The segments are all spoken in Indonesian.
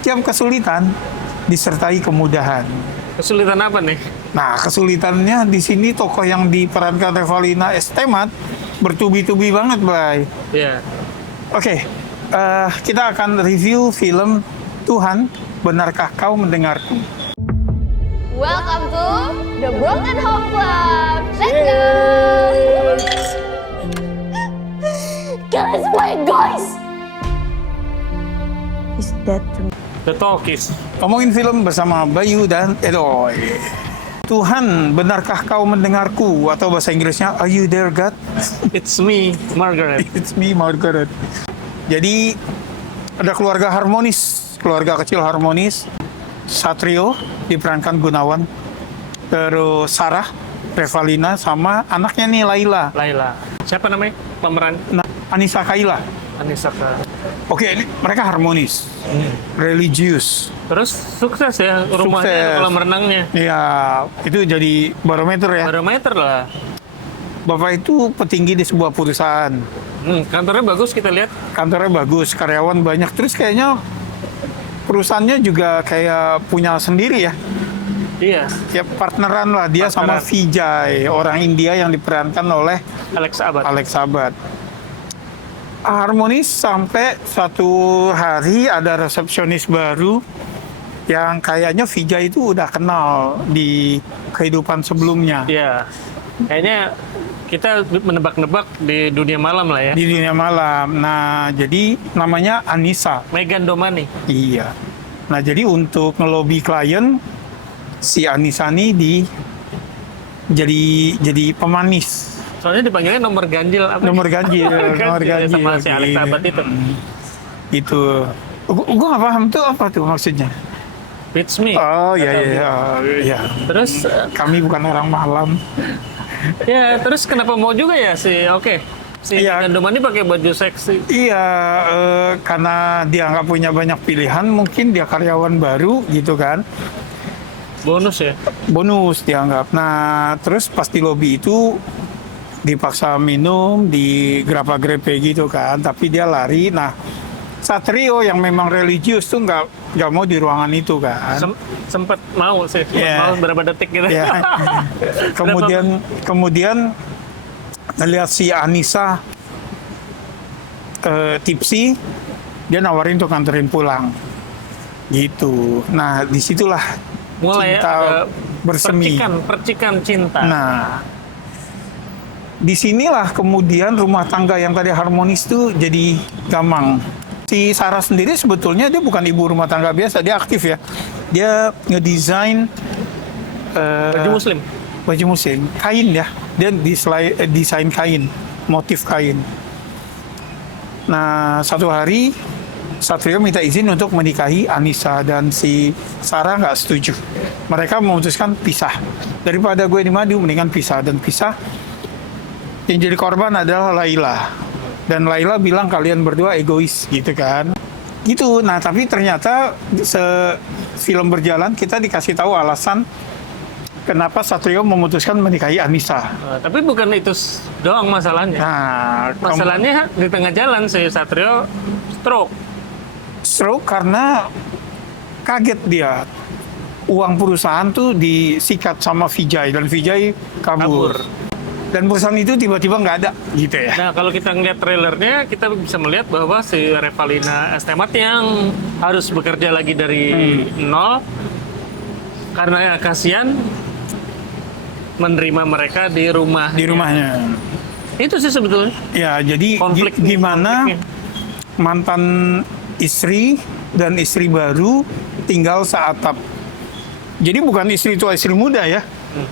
tiap kesulitan disertai kemudahan. Kesulitan apa nih? Nah, kesulitannya di sini tokoh yang diperankan Revalina S. Temat bertubi-tubi banget, Bay. Iya. Oke, kita akan review film Tuhan, Benarkah Kau Mendengarku? Welcome to the Broken Home Club. Let's go. Let's play, guys. Is that true? The Talkies. Ngomongin film bersama Bayu dan Edoy. Tuhan, benarkah kau mendengarku? Atau bahasa Inggrisnya, Are you there, God? It's me, Margaret. It's me, Margaret. Jadi, ada keluarga harmonis, keluarga kecil harmonis. Satrio diperankan Gunawan. Terus Sarah, Revalina, sama anaknya nih Laila. Laila. Siapa namanya pemeran? Nah, Anissa Kaila. Anissa Kak. Oke, ini mereka harmonis, religius. Terus sukses ya rumahnya, Sukses. kolam renangnya. Ya, itu jadi barometer ya. Barometer lah. Bapak itu petinggi di sebuah perusahaan. Kantornya bagus kita lihat. Kantornya bagus, karyawan banyak. Terus kayaknya perusahaannya juga kayak punya sendiri ya. Iya. Ya partneran lah dia sama Partneran. Vijay, orang India yang diperankan oleh Alex Abad. Alex Abad. Harmonis sampai suatu hari ada resepsionis baru yang kayaknya Vijay itu udah kenal di kehidupan sebelumnya. Iya. Kayaknya kita menebak-nebak di dunia malam lah ya. Di dunia malam. Nah, jadi namanya Anissa. Megan Domani. Iya. Nah, jadi untuk ngelobi klien, si Anissa ini jadi pemanis. Soalnya dipanggilnya nomor ganjil apa? Nomor ganjil, nomor ganjil. Sama si Alex Iya. Abad itu. Itu. Gua nggak paham tuh apa tuh maksudnya. It's me. Oh, iya, iya, iya. Terus Kami bukan orang malam. ya terus kenapa mau juga ya si si Iya. Megan Domani pakai baju seksi. Iya, karena dia nggak punya banyak pilihan, mungkin dia karyawan baru gitu kan. Bonus ya. Bonus dianggap. Nah, terus pas di lobi itu dipaksa minum, digrapa-grepe gitu kan, tapi dia lari. Nah, Satrio yang memang religius tuh nggak mau di ruangan itu kan. Sempet mau sih, Iya. mau berapa detik gitu. Ya. kemudian ngeliat si Anissa tipsi, dia nawarin untuk nganterin pulang. Gitu. Nah, disitulah Mulai cinta ada bersemi. percikan cinta. Nah, disinilah kemudian rumah tangga yang tadi harmonis tuh jadi gamang. Si Sarah sendiri sebetulnya dia bukan ibu rumah tangga biasa, dia aktif ya. Dia ngedesain Baju muslim. baju muslim, kain ya. Dia desain kain, motif kain. Nah, satu hari Satrio minta izin untuk menikahi Anissa dan si Sarah nggak setuju. Mereka memutuskan pisah. Daripada gue dimadu, mendingan pisah. Dan pisah, yang jadi korban adalah Laila. Dan Laila bilang kalian berdua egois gitu kan. Gitu. Nah, tapi ternyata film berjalan kita dikasih tahu alasan kenapa Satrio memutuskan menikahi Anissa. Tapi bukan itu doang masalahnya. Nah, Masalahnya di tengah jalan si Satrio stroke. stroke karena kaget dia. Uang perusahaan tuh disikat sama Vijay dan Vijay kabur. Dan perusahaan itu tiba-tiba nggak ada gitu ya. Nah, kalau kita ngeliat trailernya, kita bisa melihat bahwa si Revalina S. Temat yang harus bekerja lagi dari nol, karena kasihan menerima mereka di rumah. Di rumahnya. Itu sih sebetulnya. Ya, jadi gimana mantan istri dan istri baru tinggal seatap. Jadi bukan istri tua, istri muda ya.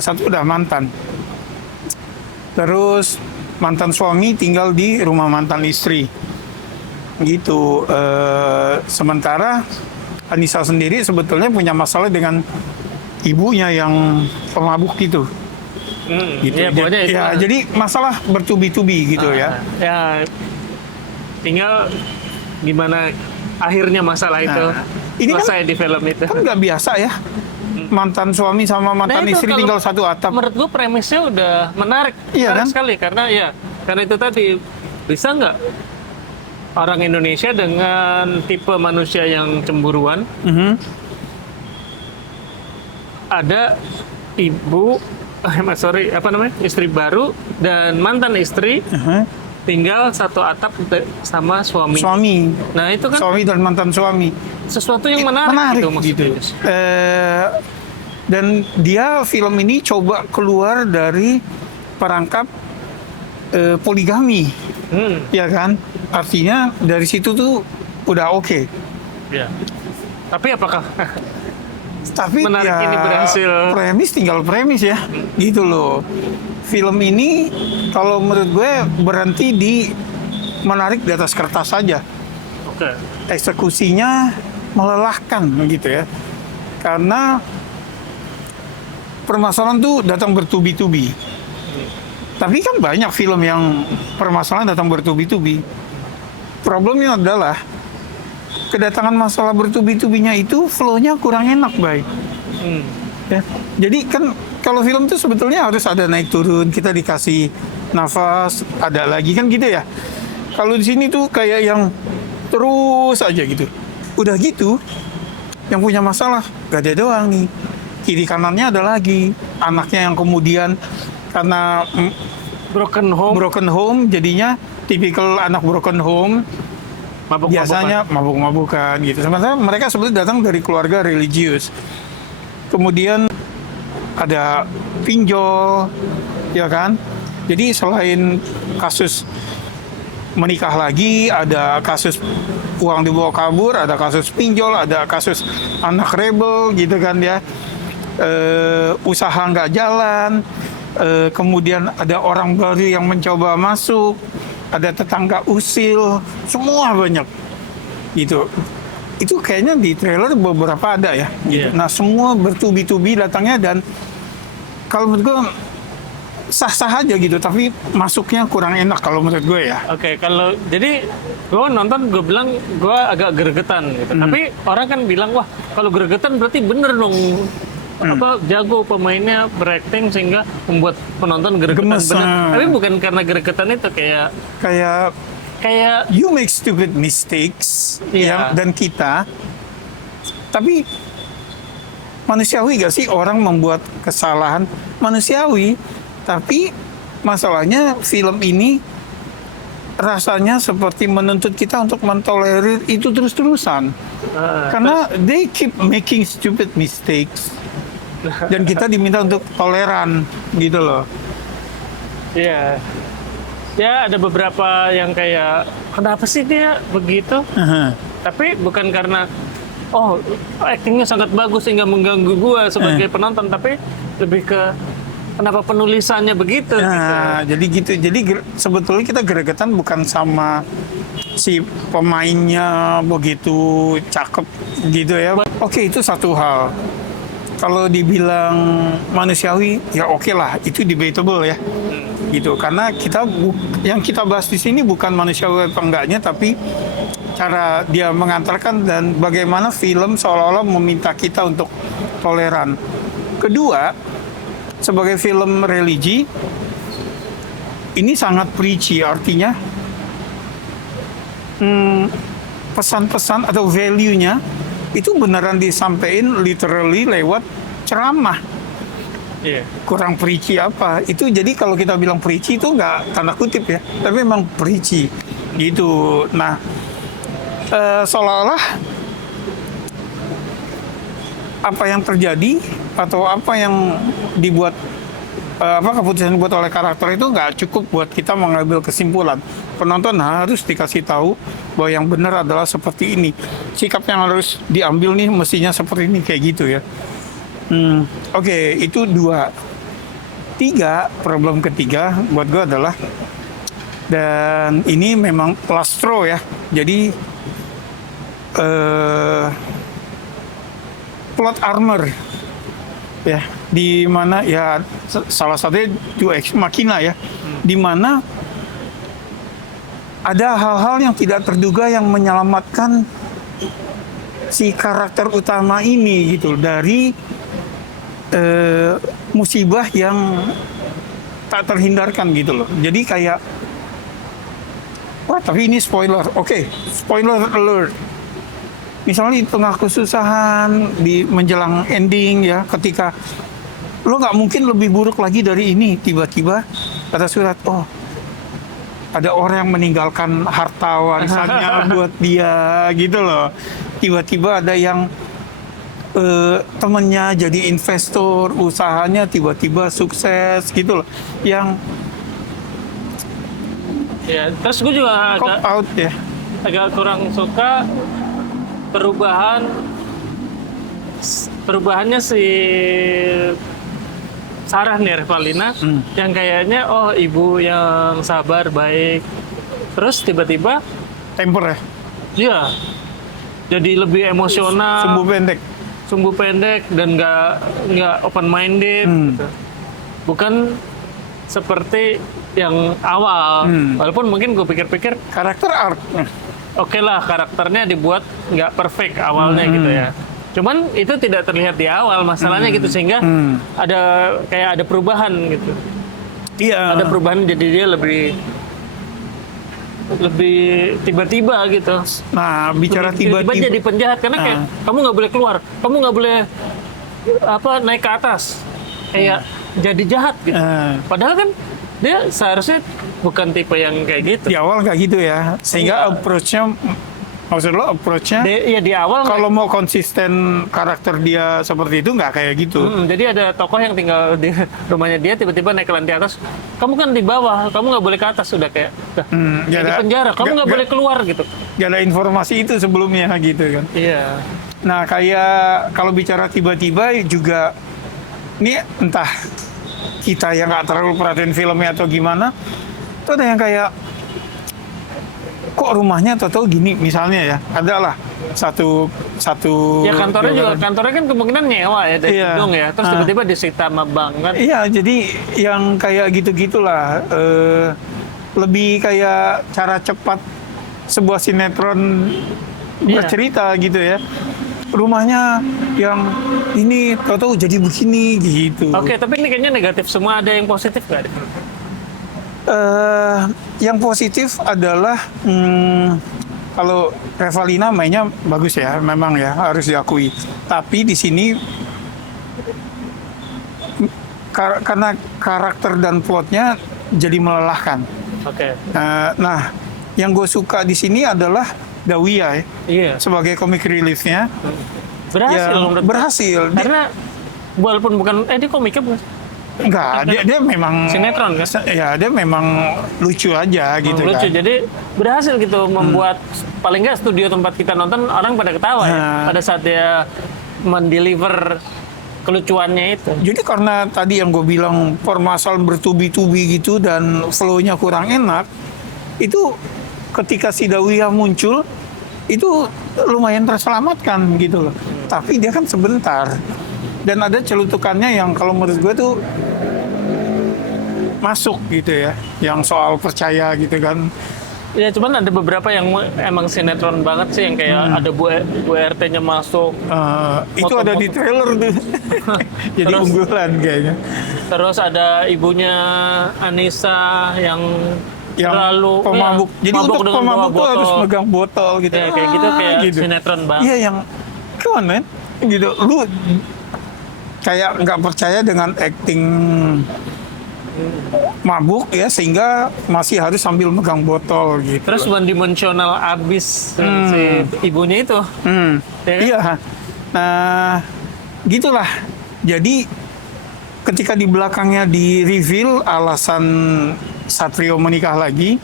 Satu udah mantan. Terus mantan suami tinggal di rumah mantan istri. Gitu. Sementara Anissa sendiri sebetulnya punya masalah dengan ibunya yang pemabuk gitu. Gitu. Ya, pokoknya itu lah. Jadi masalah bertubi-tubi gitu ya. Ya, tinggal gimana akhirnya masalah itu ini kan- selesai di film itu. Kan nggak biasa ya. Mantan suami sama mantan itu istri kalau tinggal satu atap. Menurut gue premisnya udah menarik, Iya menarik kan? sekali karena itu tadi bisa nggak orang Indonesia dengan tipe manusia yang cemburuan. Ada ibu, istri baru dan mantan istri tinggal satu atap sama suami. Nah itu kan Suami dan mantan suami. sesuatu yang menarik, gitu maksudnya. Dan dia film ini coba keluar dari perangkap poligami, ya kan? Artinya dari situ tuh udah oke. Ya. Tapi apakah Tapi menarik ya, ini berhasil? tinggal premis ya, gitu loh. Film ini kalau menurut gue berhenti di menarik di atas kertas saja. Oke. Eksekusinya melelahkan gitu ya, karena permasalahan tuh datang bertubi-tubi. Tapi kan banyak film yang permasalahan datang bertubi-tubi. Problemnya adalah kedatangan masalah bertubi-tubinya itu flow-nya kurang enak, baik. Ya. Jadi kan kalau film itu sebetulnya harus ada naik turun, kita dikasih nafas, ada lagi kan gitu ya. Kalau di sini tuh kayak yang terus aja gitu. Udah gitu, yang punya masalah gak ada doang nih. Kiri kanannya ada lagi. Anaknya yang kemudian karena broken home jadinya tipikal anak broken home. Biasanya mabuk-mabukan gitu. Sementara mereka sebetulnya datang dari keluarga religius. Kemudian ada pinjol, ya kan? Jadi selain kasus menikah lagi, ada kasus uang dibawa kabur, ada kasus pinjol, ada kasus anak rebel gitu kan ya. Usaha nggak jalan, kemudian ada orang baru yang mencoba masuk, ada tetangga usil, semua banyak gitu. Itu kayaknya di trailer beberapa ada ya gitu. Yeah. Nah semua bertubi-tubi datangnya, dan kalau menurut gue sah-sah aja gitu, tapi masuknya kurang enak kalau menurut gue ya. Oke, kalau jadi gue nonton, gue bilang gue agak gregetan gitu. Tapi orang kan bilang, wah kalau gregetan berarti bener dong, jago pemainnya berakting sehingga membuat penonton gregetan. Gemes, bener. Tapi bukan karena gregetan itu, kayak you make stupid mistakes, Iya. dan kita. Tapi manusiawi gak sih orang membuat kesalahan? Manusiawi. Tapi masalahnya film ini rasanya seperti menuntut kita untuk mentolerir itu terus-terusan. Karena they keep making stupid mistakes. Dan kita diminta untuk toleran gitu loh. Iya. Ya ada beberapa yang kayak, kenapa sih dia begitu? Tapi bukan karena aktingnya sangat bagus sehingga mengganggu gua sebagai penonton, tapi lebih ke kenapa penulisannya begitu. Nah, jadi gitu. Jadi sebetulnya kita gregetan bukan sama si pemainnya begitu cakep gitu ya. Oke, itu satu hal. Kalau dibilang manusiawi, ya oke lah, itu debatable ya. Gitu. Karena yang kita bahas di sini bukan manusiawi apa enggaknya, tapi cara dia mengantarkan dan bagaimana film seolah-olah meminta kita untuk toleran. Kedua, sebagai film religi, ini sangat preachy, artinya pesan-pesan atau value-nya itu beneran disampaikan literally lewat ceramah. Iya. Kurang preachy apa? Itu jadi kalau kita bilang preachy itu nggak tanda kutip ya, tapi memang preachy gitu. Nah, seolah-olah apa yang terjadi atau apa yang dibuat keputusan dibuat oleh karakter itu nggak cukup buat kita mengambil kesimpulan. Penonton harus dikasih tahu bahwa yang benar adalah seperti ini. Sikap yang harus diambil nih mestinya seperti ini, kayak gitu ya. Oke, itu 2. 3, problem ketiga buat gue adalah, dan ini memang last straw ya. Jadi plot armor ya, di mana ya salah satunya Deus Ex Machina ya, di mana ada hal-hal yang tidak terduga yang menyelamatkan si karakter utama ini gitu dari musibah yang tak terhindarkan gitu loh. Jadi kayak wah tapi ini spoiler. Oke, spoiler alert. Misalnya di tengah kesusahan, di menjelang ending ya, ketika lo nggak mungkin lebih buruk lagi dari ini, tiba-tiba kata surat, oh ada orang yang meninggalkan harta warisannya buat dia gitu loh. Tiba-tiba ada yang temennya jadi investor, usahanya tiba-tiba sukses gitu loh. Yang Ya, terus gue juga cop out ya. agak kurang suka perubahannya si Sarah nih, Revalina, yang kayaknya ibu yang sabar, baik, terus tiba-tiba Temper ya, dia jadi lebih emosional, sumbu pendek. dan nggak open minded, gitu. Bukan seperti yang awal. Walaupun mungkin gue pikir-pikir Karakter arc. oke lah, karakternya dibuat nggak perfect awalnya gitu ya. Cuman itu tidak terlihat di awal masalahnya gitu, sehingga ada perubahan gitu. Iya. Ada perubahan, jadi dia lebih tiba-tiba gitu. Nah, bicara tiba-tiba jadi penjahat karena kayak kamu nggak boleh keluar, kamu nggak boleh naik ke atas, kayak jadi jahat gitu. Padahal kan dia seharusnya bukan tipe yang kayak gitu. Di awal nggak gitu ya, sehingga approach-nya, maksud lo approach-nya Di awal kalau mau konsisten karakter dia seperti itu nggak kayak gitu. jadi ada tokoh yang tinggal di rumahnya dia, tiba-tiba naik ke lantai atas, kamu kan di bawah, kamu nggak boleh ke atas, udah kayak Nggak di ada- penjara, kamu nggak boleh keluar gitu. Nggak ada informasi itu sebelumnya gitu kan. Iya. Nah, kayak kalau bicara tiba-tiba juga, ini entah kita yang nggak terlalu perhatiin filmnya atau gimana, itu ada yang kayak, kok rumahnya tahu gini misalnya ya, adalah satu Ya kantornya kan kemungkinan nyewa ya dari Iya. gedung ya, terus tiba-tiba disita sama bank kan. Iya, jadi yang kayak gitu-gitulah, lebih kayak cara cepat sebuah sinetron Iya. bercerita gitu ya. Rumahnya yang ini tahu-tahu jadi begini gitu. Oke, tapi ini kayaknya negatif semua, ada yang positif nggak? Yang positif adalah kalau Revalina mainnya bagus ya, memang ya harus diakui. Tapi di sini karena karakter dan plotnya jadi melelahkan. Oke. Nah, yang gue suka di sini adalah Dawia ya, Iya. sebagai comic reliefnya. Berhasil yang menurut gue. berhasil. Karena walaupun bukan dia komiknya bukan Enggak, dia memang sinetron kan? Ya, dia memang lucu aja gitu lucu. kan. Jadi berhasil gitu membuat paling nggak studio tempat kita nonton orang pada ketawa ya pada saat dia mendeliver kelucuannya itu. Jadi karena tadi yang gue bilang permasalahan bertubi-tubi gitu dan flow-nya kurang enak, itu ketika si Dawiyah muncul itu lumayan terselamatkan gitu loh. Tapi dia kan sebentar. Dan ada celutukannya yang kalau menurut gue tuh masuk gitu ya, yang soal percaya gitu kan. Ya cuman ada beberapa yang emang sinetron banget sih, yang kayak ada Bu RT-nya masuk. Itu ada di trailer tuh. Jadi Terus- unggulan kayaknya. Terus ada ibunya Anissa yang terlalu pemabuk. Jadi mabuk untuk dengan pemabuk bawa tuh harus botol. megang botol gitu. Ya, kayak gitu kayak gitu. sinetron banget. Iya, yang come on man, gitu. Lu kayak nggak percaya dengan acting mabuk ya, sehingga masih harus sambil megang botol gitu. Terus one-dimensional abis si ibunya itu. Ya kan? Iya. Nah, gitulah. Jadi ketika di belakangnya di reveal alasan Satrio menikah lagi,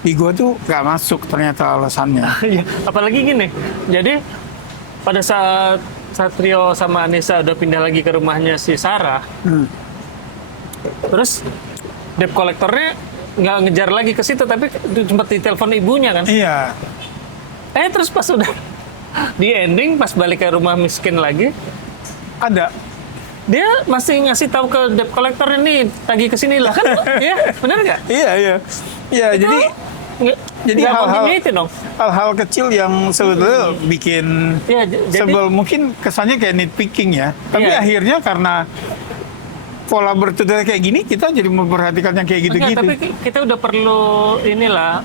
di gua tuh nggak masuk ternyata alasannya. Iya, apalagi gini. Jadi pada saat Satrio sama Anissa udah pindah lagi ke rumahnya si Sarah, terus debt kolektornya nggak ngejar lagi ke situ, tapi sempat ditelepon ibunya kan. Iya. Terus pas udah di ending, pas balik ke rumah miskin lagi, Ada. dia masih ngasih tahu ke debt kolektor ini tagih ke sini lah kan. Iya, benar nggak? Iya, iya. Iya, jadi Jadi hal-hal- continuity dong. hal-hal kecil yang sebetulnya bikin Iya, jadi sebel, mungkin kesannya kayak nitpicking ya. Tapi Iya. akhirnya karena pola bertutur kayak gini, kita jadi memperhatikan yang kayak Enggak, gitu-gitu. tapi kita udah perlu inilah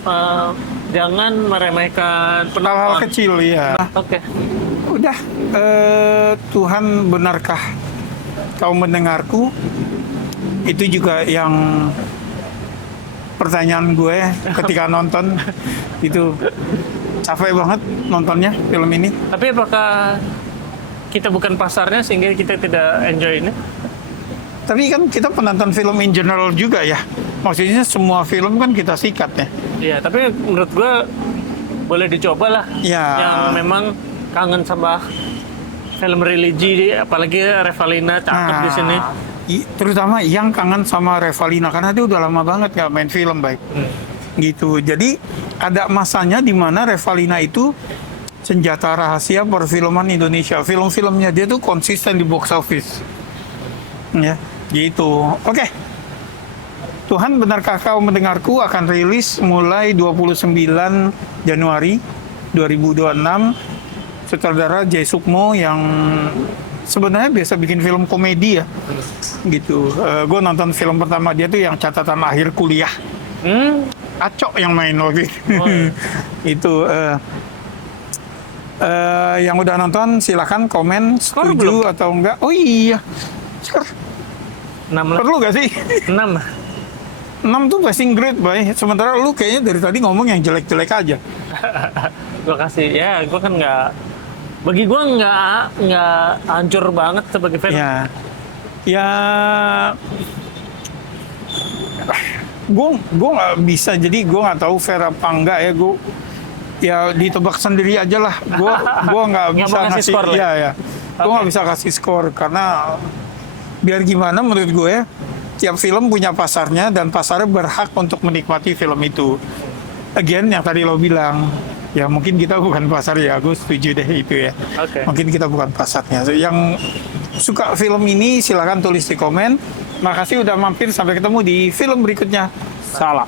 jangan meremehkan Hal-hal penonton. kecil ya. Oke. Udah, Tuhan benarkah kau mendengarku? Itu juga yang pertanyaan gue ketika nonton. Itu capek banget nontonnya film ini. Tapi apakah kita bukan pasarnya sehingga kita tidak enjoy ini? Tapi kan kita penonton film in general juga ya. Maksudnya semua film kan kita sikat ya. Iya, tapi menurut gue boleh dicoba lah. Ya. Yang memang kangen sama film religi, apalagi Revalina cakep di sini. Terutama yang kangen sama Revalina karena dia udah lama banget gak main film baik. Gitu. Jadi ada masanya di mana Revalina itu senjata rahasia perfilman Indonesia. Film-filmnya dia tuh konsisten di box office. Ya, gitu. Oke. Tuhan benarkah kau mendengarku akan rilis mulai 29 Januari 2026. Sutradara Jay Sukmo yang sebenarnya biasa bikin film komedi ya. Gitu. Gue nonton film pertama dia tuh yang catatan akhir kuliah. Acok yang main waktu itu. Oh, iya. Itu yang udah nonton silakan komen Skor setuju atau enggak. Oh iya. Skor 6 lah. perlu gak sih? 6 6 tuh passing grade, Bay. Sementara lu kayaknya dari tadi ngomong yang jelek-jelek aja. Gue kasih, ya gue kan nggak, bagi gue nggak hancur banget sebagai fan. Ya. Ya gue nggak bisa, jadi gue nggak tahu fair apa enggak ya. Gue ya ditebak sendiri aja lah. Gue nggak Nggak bisa mau kasih ngasih skor lah? ya ya. Gue nggak Oke. bisa kasih skor karena biar gimana menurut gue tiap film punya pasarnya dan pasarnya berhak untuk menikmati film itu. Again yang tadi lo bilang ya mungkin kita bukan pasar ya, gue setuju deh itu ya. Oke. Mungkin kita bukan pasarnya. Yang suka film ini silakan tulis di komen. Makasih udah mampir, sampai ketemu di film berikutnya. Salam.